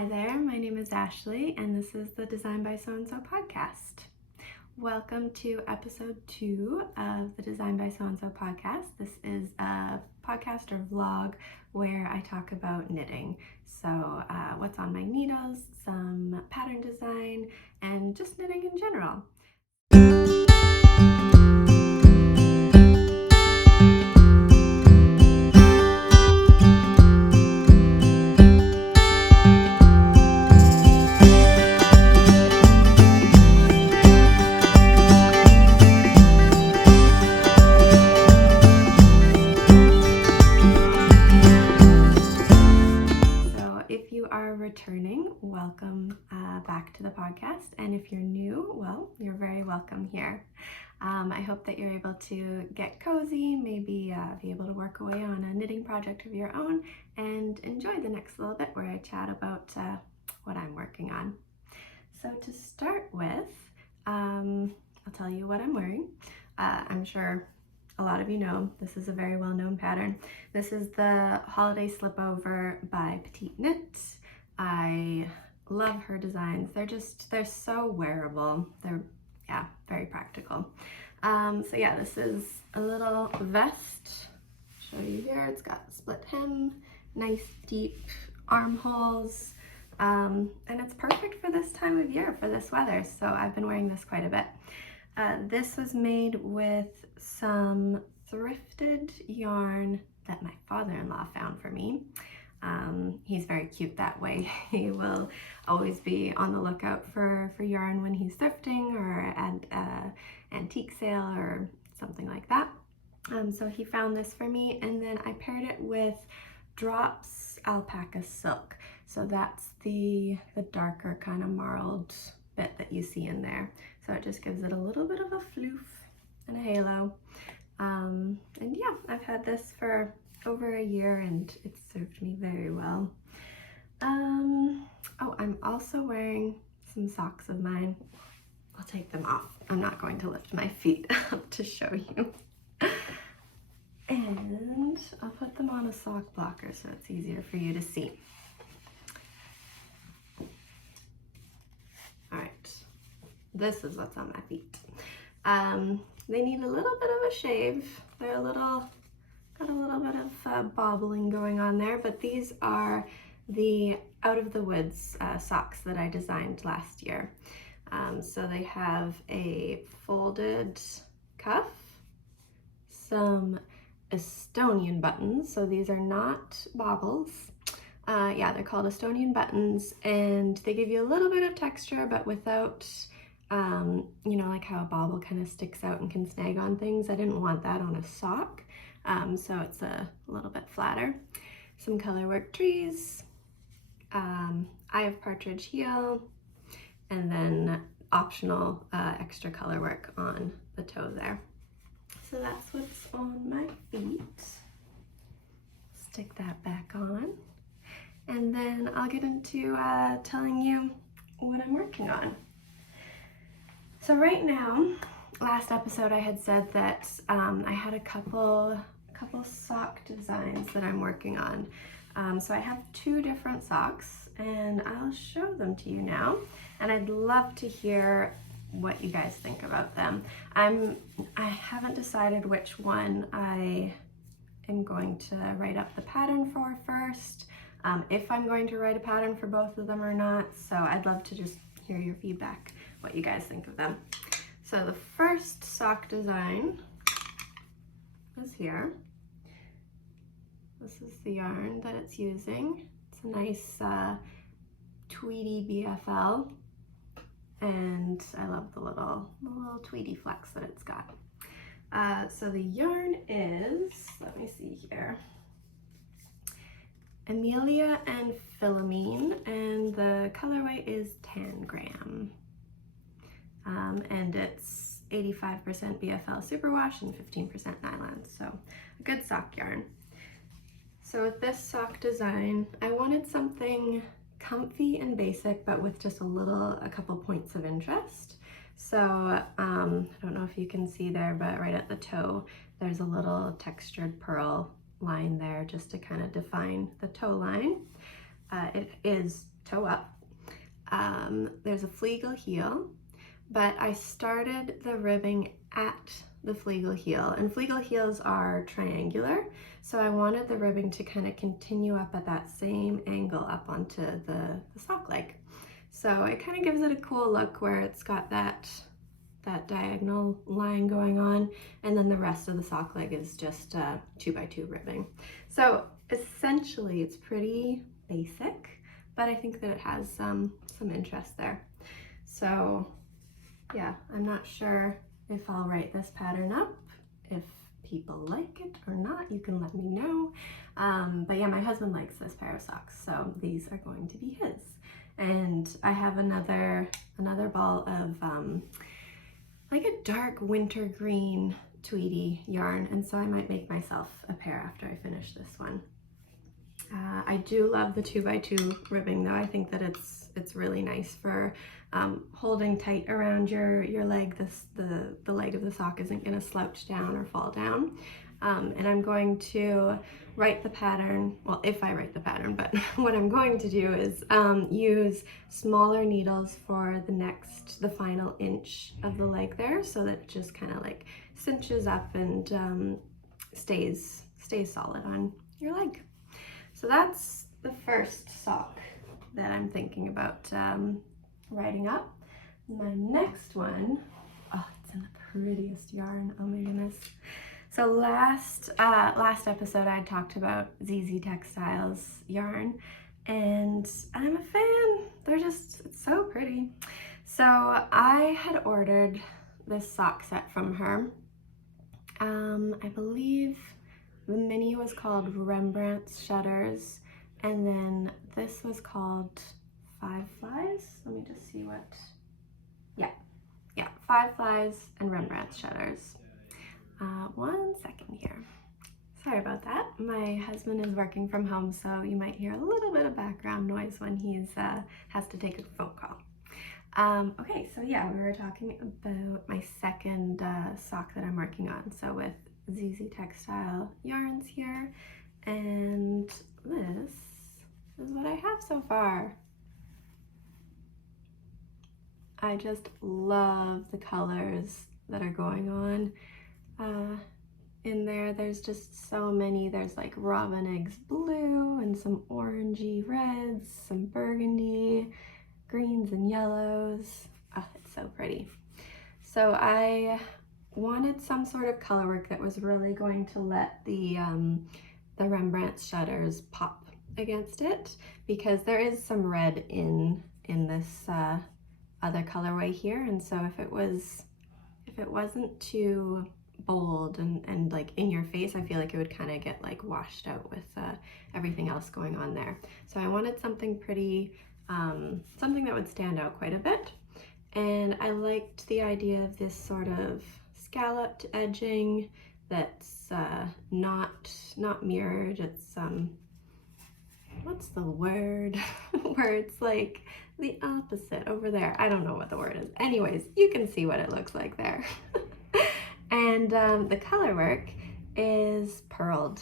Hi there, my name is Ashley and this is the Design by Sew&Sew podcast. Welcome to episode 2 of the Design by Sew&Sew podcast. This is a podcast or vlog where I talk about knitting. So what's on my needles, some pattern design, and just knitting in general. Returning, welcome back to the podcast, and if you're new, well, you're very welcome here. I hope that you're able to get cozy, maybe be able to work away on a knitting project of your own, and enjoy the next little bit where I chat about what I'm working on. So to start with, I'll tell you what I'm wearing. I'm sure a lot of you know this is a very well-known pattern. This is the Holiday Slipover by Petite Knit. I love her designs. They're so wearable. They're, very practical. So yeah, this is a little vest. Show you here. It's got a split hem, nice deep armholes, and it's perfect for this time of year, for this weather. So I've been wearing this quite a bit. This was made with some thrifted yarn that my father-in-law found for me. He's very cute that way. He will always be on the lookout for yarn when he's thrifting or at an antique sale or something like that. So he found this for me, and then I paired it with Drops Alpaca Silk. So that's the darker kind of marled bit that you see in there. So it just gives it a little bit of a floof and a halo. And yeah, I've had this for over a year and it's served me very well. Oh, I'm also wearing some socks of mine. I'll take them off. I'm not going to lift my feet up to show you. And I'll put them on a sock blocker so it's easier for you to see. All right, this is what's on my feet. They need a little bit of a shave. They're got a little bit of bobbling going on there, but these are the Out of the Woods socks that I designed last year. So they have a folded cuff, some Estonian buttons. So these are not bobbles. Yeah, they're called Estonian buttons, and they give you a little bit of texture, but without, you know, like how a bobble kind of sticks out and can snag on things. I didn't want that on a sock. So it's a little bit flatter. Some colorwork trees, eye of partridge heel, and then optional extra colorwork on the toe there. So that's what's on my feet. Stick that back on. And then I'll get into telling you what I'm working on. So right now, last episode I had said that I had a couple sock designs that I'm working on. So I have 2 different socks and I'll show them to you now. And I'd love to hear what you guys think about them. I haven't decided which one I am going to write up the pattern for first, if I'm going to write a pattern for both of them or not. So I'd love to just hear your feedback, what you guys think of them. So the first sock design is here. This is the yarn that it's using. It's a nice tweedy BFL, and I love the little tweedy flecks that it's got. So the yarn is, let me see here, Emilia and Philomene, and the colorway is Tangram. And it's 85% BFL superwash and 15% nylon, so a good sock yarn. So with this sock design, I wanted something comfy and basic, but with just a couple points of interest. So I don't know if you can see there, but right at the toe, there's a little textured pearl line there just to kind of define the toe line. It is toe up. There's a fleegle heel, but I started the ribbing at the fleegle heel, and fleegle heels are triangular, so I wanted the ribbing to kind of continue up at that same angle up onto the sock leg. So it kind of gives it a cool look where it's got that diagonal line going on, and then the rest of the sock leg is just 2x2 ribbing. So essentially it's pretty basic, but I think that it has some interest there. So yeah, I'm not sure if I'll write this pattern up. If people like it or not, you can let me know. But yeah, my husband likes this pair of socks, so these are going to be his. And I have another ball of like a dark winter green tweedy yarn, and so I might make myself a pair after I finish this one. I do love the 2x2 ribbing though. I think that it's really nice for holding tight around your leg. The leg of the sock isn't going to slouch down or fall down. And I'm going to write the pattern, well, if I write the pattern, but what I'm going to do is use smaller needles for the final inch of the leg there, so that it just kind of like cinches up and stays solid on your leg. So that's the first sock that I'm thinking about writing up. My next one, oh, it's in the prettiest yarn, oh my goodness. So last episode I talked about Zeezee Textiles yarn, and I'm a fan. It's so pretty. So I had ordered this sock set from her. I believe the mini was called Rembrandt's Shutters, and then this was called Five Flies. Let me just see what, yeah, Five Flies and Rembrandt's Shutters. 1 second here. Sorry about that. My husband is working from home, so you might hear a little bit of background noise when he's has to take a phone call. Okay, so yeah, we were talking about my second sock that I'm working on. So with Zeezee Textile yarns here, and this is what I have so far. I just love the colors that are going on in there. There's just so many. There's like robin eggs blue and some orangey reds, some burgundy, greens and yellows. Oh, it's so pretty. So I wanted some sort of color work that was really going to let the Rembrandt shutters pop against it, because there is some red in this other colorway here, and so if it wasn't too bold and like in your face, I feel like it would kind of get like washed out with everything else going on there. So I wanted something pretty, something that would stand out quite a bit, and I liked the idea of this sort of scalloped edging that's not mirrored. It's what's the word where it's like the opposite over there. I don't know what the word is. Anyways, you can see what it looks like there. And the color work is purled,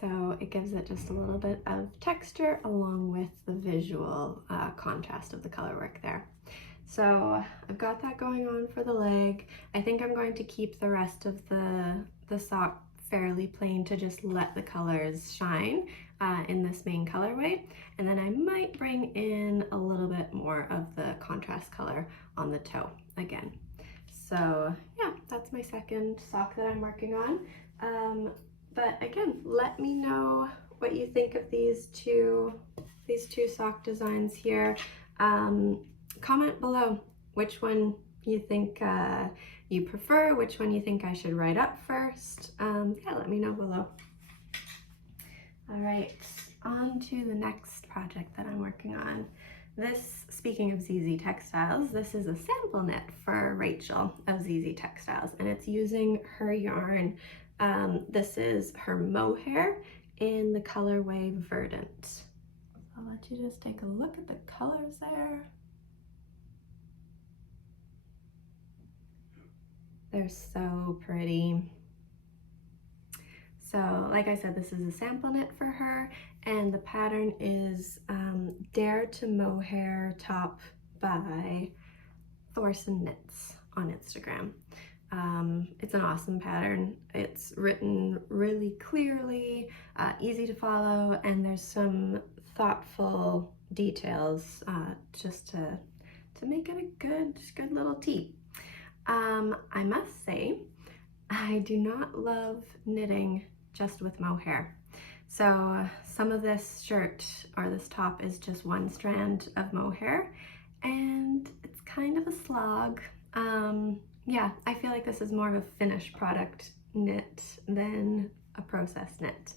so it gives it just a little bit of texture along with the visual contrast of the color work there. So I've got that going on for the leg. I think I'm going to keep the rest of the sock fairly plain to just let the colors shine in this main colorway, and then I might bring in a little bit more of the contrast color on the toe again. So yeah, that's my second sock that I'm working on. But again, let me know what you think of these two sock designs here. Comment below which one you think you prefer, which one you think I should write up first. Yeah, let me know below. All right, on to the next project that I'm working on. This, speaking of Zeezee Textiles, this is a sample knit for Rachel of Zeezee Textiles, and it's using her yarn. This is her Mohair in the colorway Verdant. I'll let you just take a look at the colors there. They're so pretty. So like I said, this is a sample knit for her, and the pattern is Dare to Mohair top by Thorson Knits on Instagram. It's an awesome pattern. It's written really clearly, easy to follow, and there's some thoughtful details just to make it a good little tee. I must say, I do not love knitting just with mohair. So some of this shirt or this top is just one strand of mohair, and it's kind of a slog. Yeah, I feel like this is more of a finished product knit than a processed knit.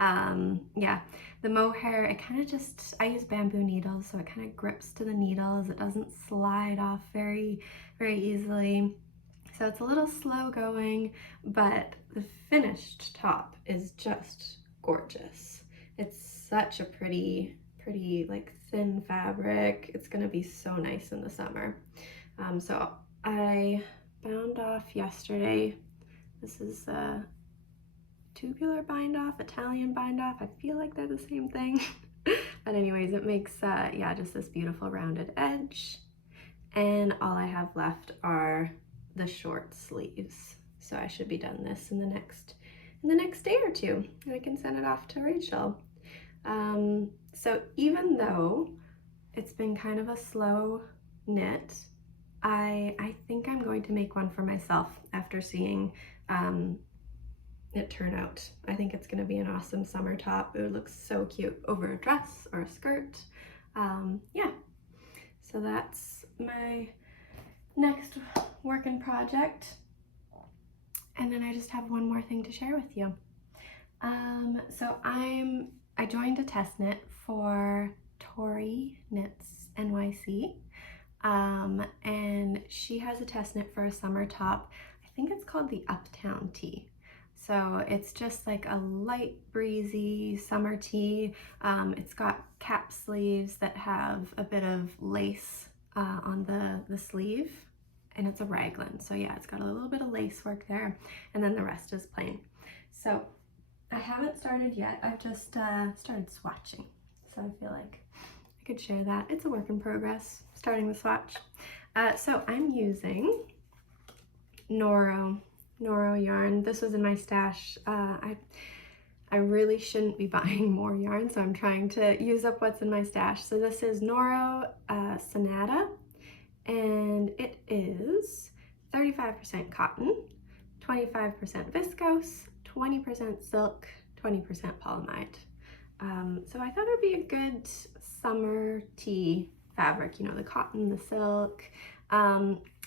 Yeah, the mohair, it kind of just, I use bamboo needles, so it kind of grips to the needles. It doesn't slide off very easily. So it's a little slow going, but the finished top is just gorgeous. It's such a pretty like thin fabric. It's gonna be so nice in the summer. So I bound off yesterday. This is a tubular bind off, Italian bind off. I feel like they're the same thing. But anyways, it makes yeah, just this beautiful rounded edge. And all I have left are the short sleeves. So I should be done this in the next day or two, and I can send it off to Rachel. So even though it's been kind of a slow knit, I think I'm going to make one for myself after seeing it turn out. I think it's going to be an awesome summer top. It would look so cute over a dress or a skirt. Yeah, so that's my next working project. And then I just have one more thing to share with you. So I joined a test knit for Tori Knits NYC. And she has a test knit for a summer top. I think it's called the Uptown Tee. So it's just like a light breezy summer tee. It's got cap sleeves that have a bit of lace on the sleeve, and it's a raglan. So yeah, it's got a little bit of lace work there, and then the rest is plain. So I haven't started yet. I've just started swatching. So I feel like I could share that. It's a work in progress, starting the swatch. So I'm using Noro yarn. This was in my stash. I really shouldn't be buying more yarn, so I'm trying to use up what's in my stash. So this is Noro Sonata, and it is 35% cotton, 25% viscose, 20% silk, 20% polyamide. So I thought it would be a good summer tee fabric, you know, the cotton, the silk.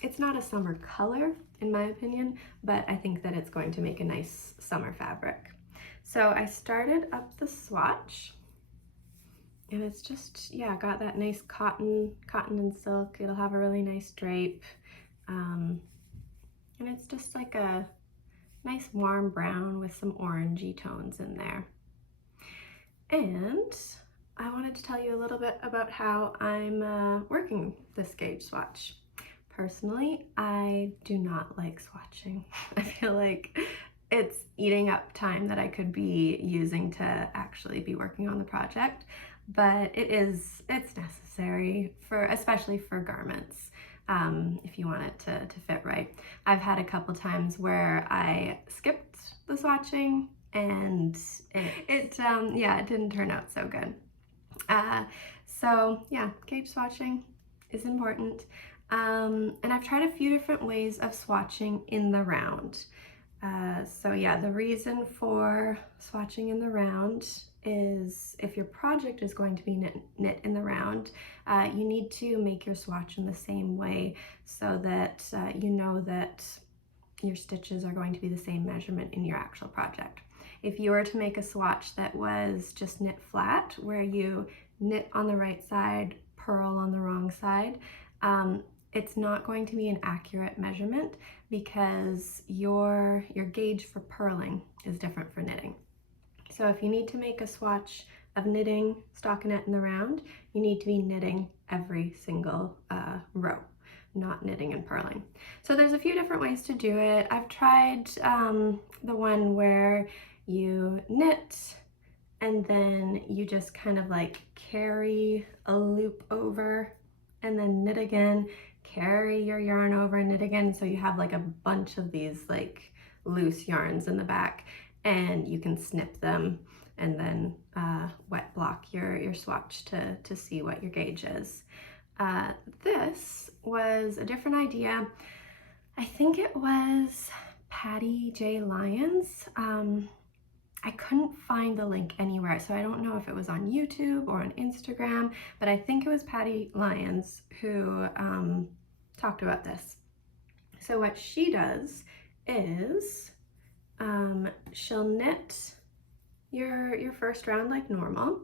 It's not a summer color, in my opinion, but I think that it's going to make a nice summer fabric. So I started up the swatch, and it's just, yeah, got that nice cotton and silk. It'll have a really nice drape. And it's just like a nice warm brown with some orangey tones in there. And I wanted to tell you a little bit about how I'm working this gauge swatch. Personally, I do not like swatching. I feel like it's eating up time that I could be using to actually be working on the project, but it's necessary especially for garments. If you want it to fit right. I've had a couple times where I skipped the swatching and it didn't turn out so good. So yeah, gauge swatching is important. And I've tried a few different ways of swatching in the round. So yeah, the reason for swatching in the round is if your project is going to be knit in the round, you need to make your swatch in the same way so that you know that your stitches are going to be the same measurement in your actual project. If you were to make a swatch that was just knit flat, where you knit on the right side, purl on the wrong side, it's not going to be an accurate measurement because your gauge for purling is different for knitting. So if you need to make a swatch of knitting stockinette in the round, you need to be knitting every single row, not knitting and purling. So there's a few different ways to do it. I've tried the one where you knit, and then you just kind of like carry a loop over and then knit again, carry your yarn over and knit again. So you have like a bunch of these like loose yarns in the back, and you can snip them and then wet block your swatch to see what your gauge is. This was a different idea. I think it was Patty J. Lyons. I couldn't find the link anywhere, so I don't know if it was on YouTube or on Instagram, but I think it was Patty Lyons who talked about this. So what she does is she'll knit your first round like normal,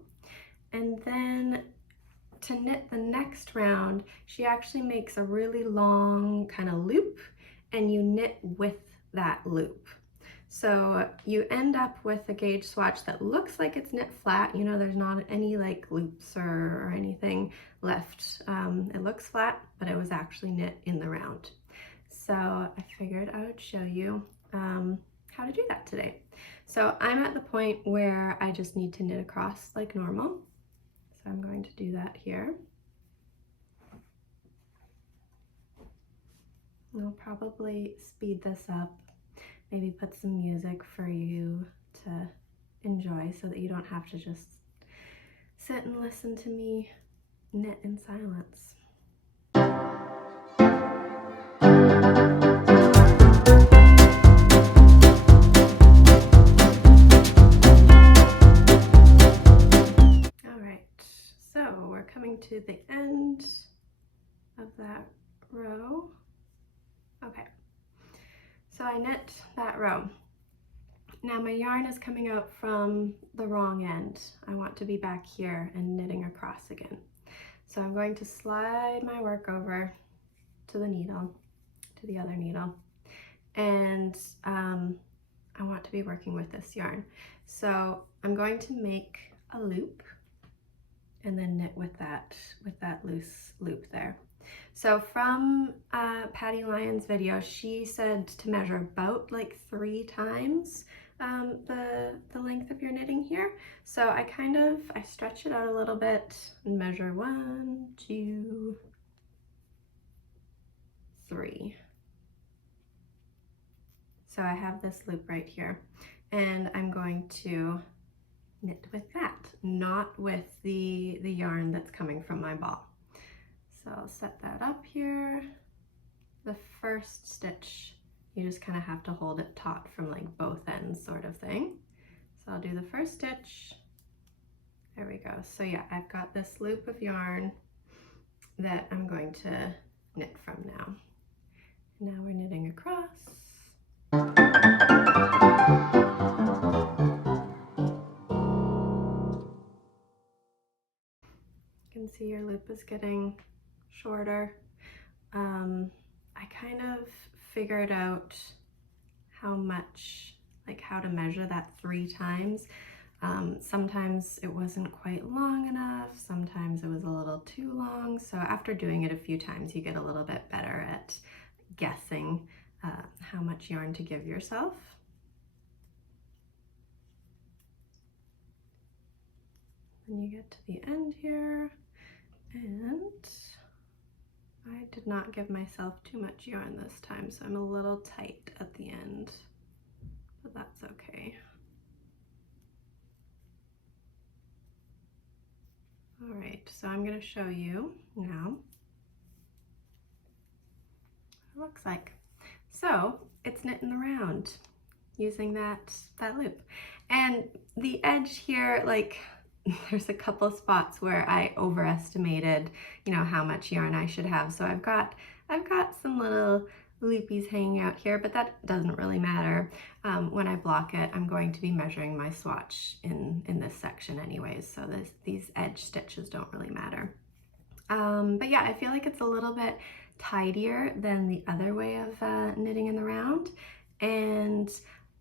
and then to knit the next round, she actually makes a really long kind of loop, and you knit with that loop. So you end up with a gauge swatch that looks like it's knit flat. You know, there's not any like loops or anything left. It looks flat, but it was actually knit in the round. So I figured I would show you how to do that today. So I'm at the point where I just need to knit across like normal. So I'm going to do that here. I'll probably speed this up, maybe put some music for you to enjoy so that you don't have to just sit and listen to me knit in silence. We're coming to the end of that row. Okay, so I knit that row. Now my yarn is coming out from the wrong end. I want to be back here and knitting across again. So I'm going to slide my work over to the needle, to the other needle, and I want to be working with this yarn. So I'm going to make a loop and then knit with that loose loop there. So from Patty Lyons' video, she said to measure about like 3 times the length of your knitting here. So I stretch it out a little bit and measure 1, 2, 3. So I have this loop right here, and I'm going to knit with that, not with the yarn that's coming from my ball. So I'll set that up here. The first stitch, you just kind of have to hold it taut from like both ends sort of thing. So I'll do the first stitch. There we go. So yeah, I've got this loop of yarn that I'm going to knit from now. Now we're knitting across. You can see your loop is getting shorter. I kind of figured out how to measure that 3 times. Sometimes it wasn't quite long enough, sometimes it was a little too long. So after doing it a few times, you get a little bit better at guessing how much yarn to give yourself. Then you get to the end here, and I did not give myself too much yarn this time, so I'm a little tight at the end, but that's okay. All right, so I'm going to show you now what it looks like. So it's knit in the round using that loop, and the edge here, like, there's a couple spots where I overestimated, you know, how much yarn I should have. So I've got some little loopies hanging out here, but that doesn't really matter. When I block it, I'm going to be measuring my swatch in this section anyways, so these edge stitches don't really matter. But yeah, I feel like it's a little bit tidier than the other way of knitting in the round, and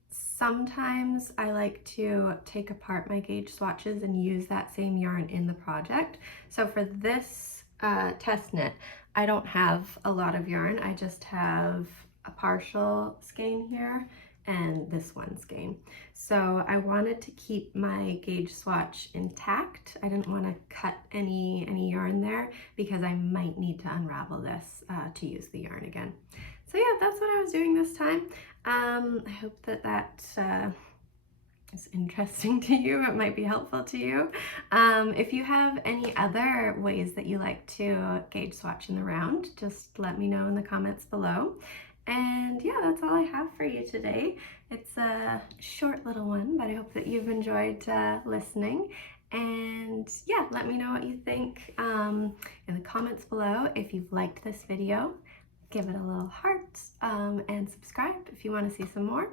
sometimes I like to take apart my gauge swatches and use that same yarn in the project. So for this test knit, I don't have a lot of yarn. I just have a partial skein here and this one skein. So I wanted to keep my gauge swatch intact. I didn't want to cut any yarn there because I might need to unravel this to use the yarn again. So yeah, that's what I was doing this time. I hope that is interesting to you. It might be helpful to you. If you have any other ways that you like to gauge swatch in the round, just let me know in the comments below. And yeah, that's all I have for you today. It's a short little one, but I hope that you've enjoyed listening. And yeah, let me know what you think in the comments below. If you've liked this video, give it a little heart and subscribe if you want to see some more.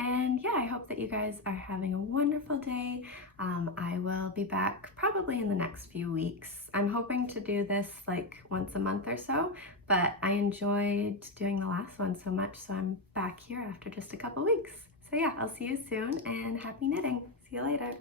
And yeah, I hope that you guys are having a wonderful day. I will be back probably in the next few weeks. I'm hoping to do this like once a month or so, but I enjoyed doing the last one so much, so I'm back here after just a couple weeks. So yeah, I'll see you soon and happy knitting. See you later.